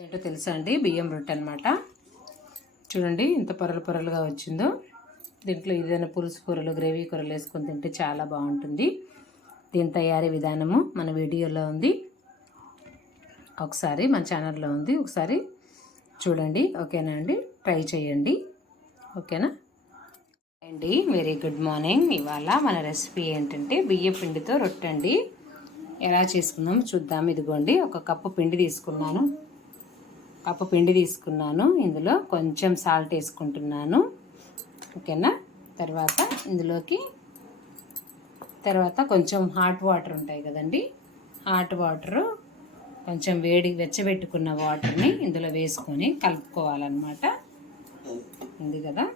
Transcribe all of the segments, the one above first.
ఏంటో తెలుసా అండి? బియ్యం రొట్టె అనమాట చూడండి ఎంత పొరలు పొరలుగా వచ్చిందో. దీంట్లో ఏదైనా పులుసు కూరలు గ్రేవీ కూరలు వేసుకొని తింటే చాలా బాగుంటుంది. దీని తయారీ విధానము మన వీడియోలో ఉంది. ఒకసారి మన ఛానల్లో ఉంది. ఒకసారి చూడండి ఓకేనా అండి? ట్రై చేయండి. ఓకేనా? అండి వెరీ గుడ్ మార్నింగ్. ఇవాళ మన రెసిపీ ఏంటంటే బియ్య పిండితో రొట్టె అండి. ఎలా చేసుకుందాం చూద్దాం. ఇదిగోండి ఒక కప్పు పిండి తీసుకున్నాను. కప్పు పిండి తీసుకున్నాను. ఇందులో కొంచెం సాల్ట్ వేసుకుంటున్నాను. ఓకేనా? తర్వాత ఇందులోకి తర్వాత కొంచెం హాట్ వాటర్ ఉంటాయి కదండి. హాట్ వాటర్ కొంచెం వేడి వెచ్చబెట్టుకున్న వాటర్ని ఇందులో వేసుకొని కలుపుకోవాలన్నమాట. ఉంది కదా?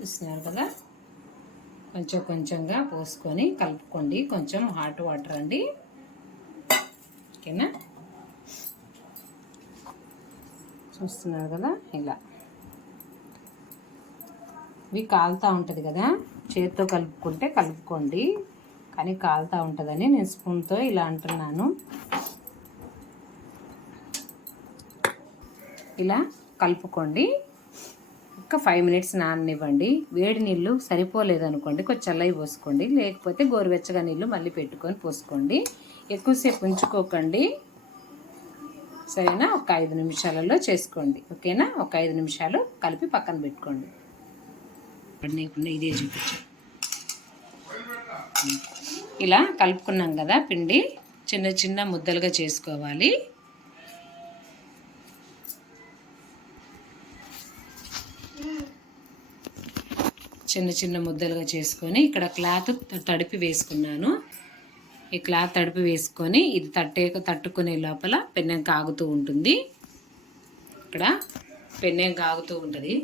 చూస్తున్నారు కదా? కొంచెం కొంచెంగా పోసుకొని కలుపుకోండి. కొంచెం హాట్ వాటర్ అండి. ఓకేనా? చూస్తున్నారు కదా ఇలా. ఇవి కాలుతూ ఉంటుంది కదా చేతితో కలుపుకుంటే కలుపుకోండి. కానీ కాలుతూ ఉంటుందని నేను స్పూన్తో ఇలా అంటున్నాను. ఇలా కలుపుకోండి. ఒక ఫైవ్ మినిట్స్ నాననివ్వండి. వేడి నీళ్ళు సరిపోలేదు అనుకోండి కొంచెం చల్లవి పోసుకోండి. లేకపోతే గోరువెచ్చగా నీళ్ళు మళ్ళీ పెట్టుకొని పోసుకోండి. ఎక్కువసేపు ఉంచుకోకండి. సరేనా? ఒక ఐదు నిమిషాలలో చేసుకోండి. ఓకేనా? ఒక ఐదు నిమిషాలు కలిపి పక్కన పెట్టుకోండి. ఇదే చూపించు. ఇలా కలుపుకున్నాం కదా పిండి. చిన్న చిన్న ముద్దలుగా చేసుకోవాలి. చిన్న చిన్న ముద్దలుగా చేసుకొని ఇక్కడ క్లాత్ తడిపి వేసుకున్నాను. ఈ క్లాత్ తడిపి వేసుకొని ఇది తట్టే తట్టుకునే లోపల పెన్నెం కాగుతూ ఉంటుంది. ఇక్కడ పెన్నెం కాగుతూ ఉంటుంది.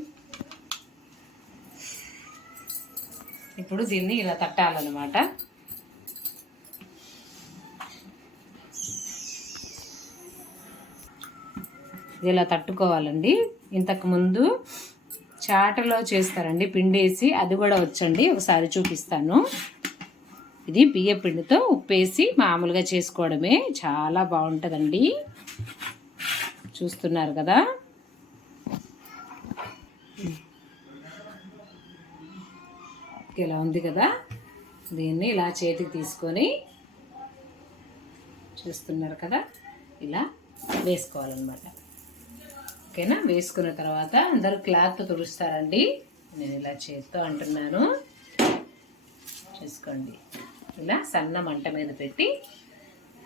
ఇప్పుడు దీన్ని ఇలా తట్టాలన్నమాట. ఇది ఇలా తట్టుకోవాలండి. ఇంతకుముందు చాటలో చేస్తారండి పిండేసి అది కూడా వచ్చండి. ఒకసారి చూపిస్తాను. ఇది బియ్య పిండితో ఉప్పేసి మామూలుగా చేసుకోవడమే. చాలా బాగుంటుందండి. చూస్తున్నారు కదా? ఇలా ఉంది కదా? దీన్ని ఇలా చేతికి తీసుకొని చూస్తున్నారు కదా? ఇలా వేసుకోవాలన్నమాట. ఓకేనా? వేసుకున్న తర్వాత అందరూ క్లాత్ తుడుస్తారండి. నేను ఇలా చేత్తో అంటున్నాను. చూసుకోండి. ఇలా సన్న మంట మీద పెట్టి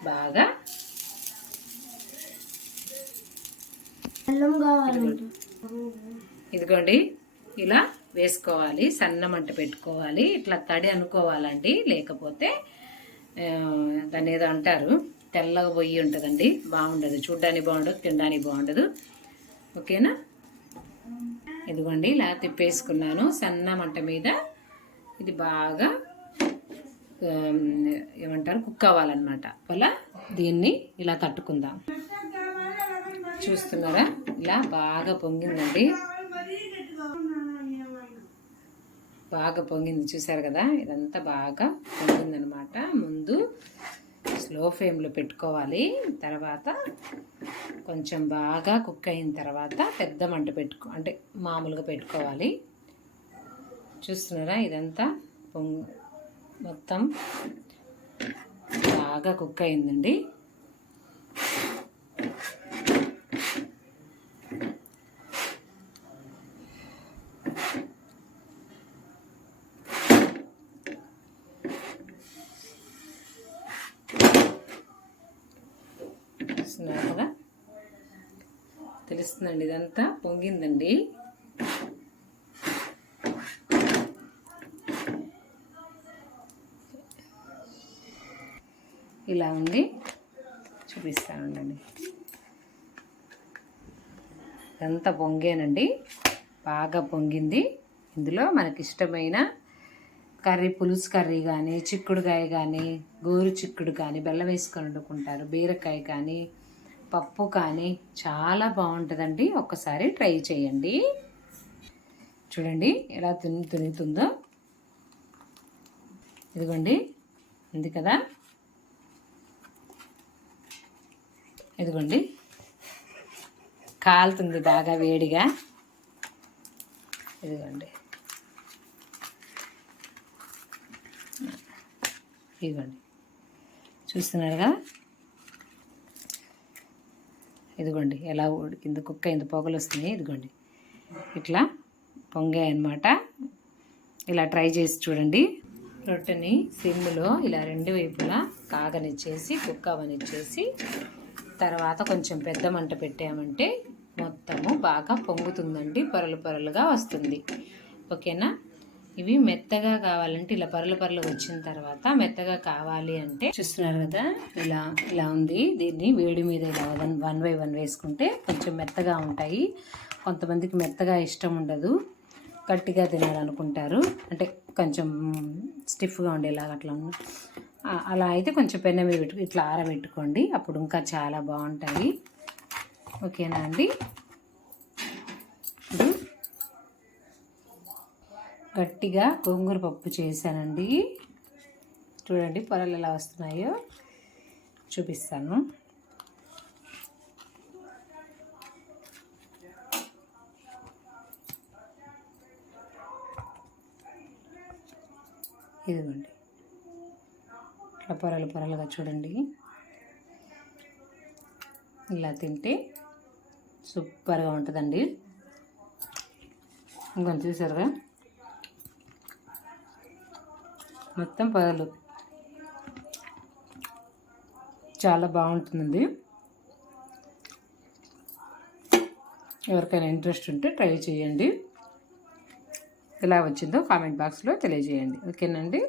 బాగా ఇదిగోండి ఇలా వేసుకోవాలి సన్న మంట పెట్టుకోవాలి ఇట్లా తడి అనుకోవాలండి లేకపోతే దాన్ని ఏదో అంటారు తెల్లగా పొయ్యి ఉంటుందండి బాగుండదు చూడ్డానికి బాగుండదు తినడానికి బాగుండదు. ఓకేనా? ఇదిగోండి ఇలా తిప్పేసుకున్నాను సన్న మంట మీద ఇది బాగా ఏమంటారు? కుక్ అవ్వాలన్నమాట. అలా దీన్ని ఇలా తట్టుకుందాం. చూస్తున్నారా? ఇలా బాగా పొంగిందండి. బాగా పొంగింది. చూసారు కదా? ఇదంతా బాగా పొంగిందనమాట ముందు స్లో ఫ్లేమ్లో పెట్టుకోవాలి. తర్వాత కొంచెం బాగా కుక్ అయిన తర్వాత పెద్ద మంట పెట్టుకో అంటే మామూలుగా పెట్టుకోవాలి. చూస్తున్నారా? ఇదంతా పొంగు మొత్తం బాగా కుక్ అయిందండి. చూస్తున్నారు కదా? తెలుస్తుందండి ఇదంతా పొంగిందండి. ఇలా ఉంది. చూపిస్తానండి ఇదంతా పొంగానండి. బాగా పొంగింది. ఇందులో మనకి ఇష్టమైన కర్రీ పులుసు కర్రీ కానీ చిక్కుడుకాయ కానీ గోరు చిక్కుడు కానీ బెల్లం వేసుకొని వండుకుంటారు. బీరకాయ కానీ పప్పు కానీ చాలా బాగుంటుందండి. ఒక్కసారి ట్రై చేయండి. చూడండి ఎలా తుని తునుతుందో ఇదిగోండి. ఉంది కదా? ఇదిగోండి. కాలుతుంది బాగా వేడిగా. ఇదిగోండి. ఇదిగోండి. చూస్తున్నారుగా ఇదిగోండి ఎలా ఉడికింది కుక్క ఇంత పొగలు వస్తున్నాయి. ఇదిగోండి. ఇట్లా పొంగాయన్నమాట ఇలా ట్రై చేసి చూడండి. రొట్టెని సిమ్లో ఇలా రెండు వైపులా కాగనిచ్చేసి కుక్క అవనిచ్చేసి తర్వాత కొంచెం పెద్ద మంట పెట్టామంటే మొత్తము బాగా పొంగుతుందండి పొరలు పొరలుగా వస్తుంది. ఓకేనా? ఇవి మెత్తగా కావాలంటే ఇలా పరలు పరలు వచ్చిన తర్వాత మెత్తగా కావాలి అంటే చూస్తున్నారు కదా ఇలా ఇలా ఉంది. దీన్ని వేడి మీద ఇలా వన్ వన్ బై వన్ వేసుకుంటే కొంచెం మెత్తగా ఉంటాయి. కొంతమందికి మెత్తగా ఇష్టం ఉండదు. గట్టిగా తినాలనుకుంటారు. అంటే కొంచెం స్టిఫ్గా ఉండేలాగా అట్లా అలా అయితే కొంచెం పెన్న మీద పెట్టు ఇట్లా ఆరబెట్టుకోండి. అప్పుడు ఇంకా చాలా బాగుంటాయి. ఓకేనా అండి? ఇప్పుడు గట్టిగా గోంగూర పప్పు చేశానండి. చూడండి పొరలు ఎలా వస్తున్నాయో చూపిస్తాను. ఇదిగోండి. ఇట్లా పొరలు పొరలుగా చూడండి. ఇలా తింటే సూపర్గా ఉంటుందండి. ఇంకొంచెం చూసారుగా? మొత్తం పొరలు. చాలా బాగుంటుందండి. ఎవరికైనా ఇంట్రెస్ట్ ఉంటే ట్రై చేయండి. ఎలా వచ్చిందో కామెంట్ బాక్స్లో తెలియజేయండి. ఓకేనండి?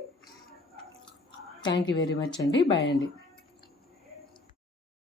థ్యాంక్ యూ వెరీ మచ్ అండి. బాయ్ అండి.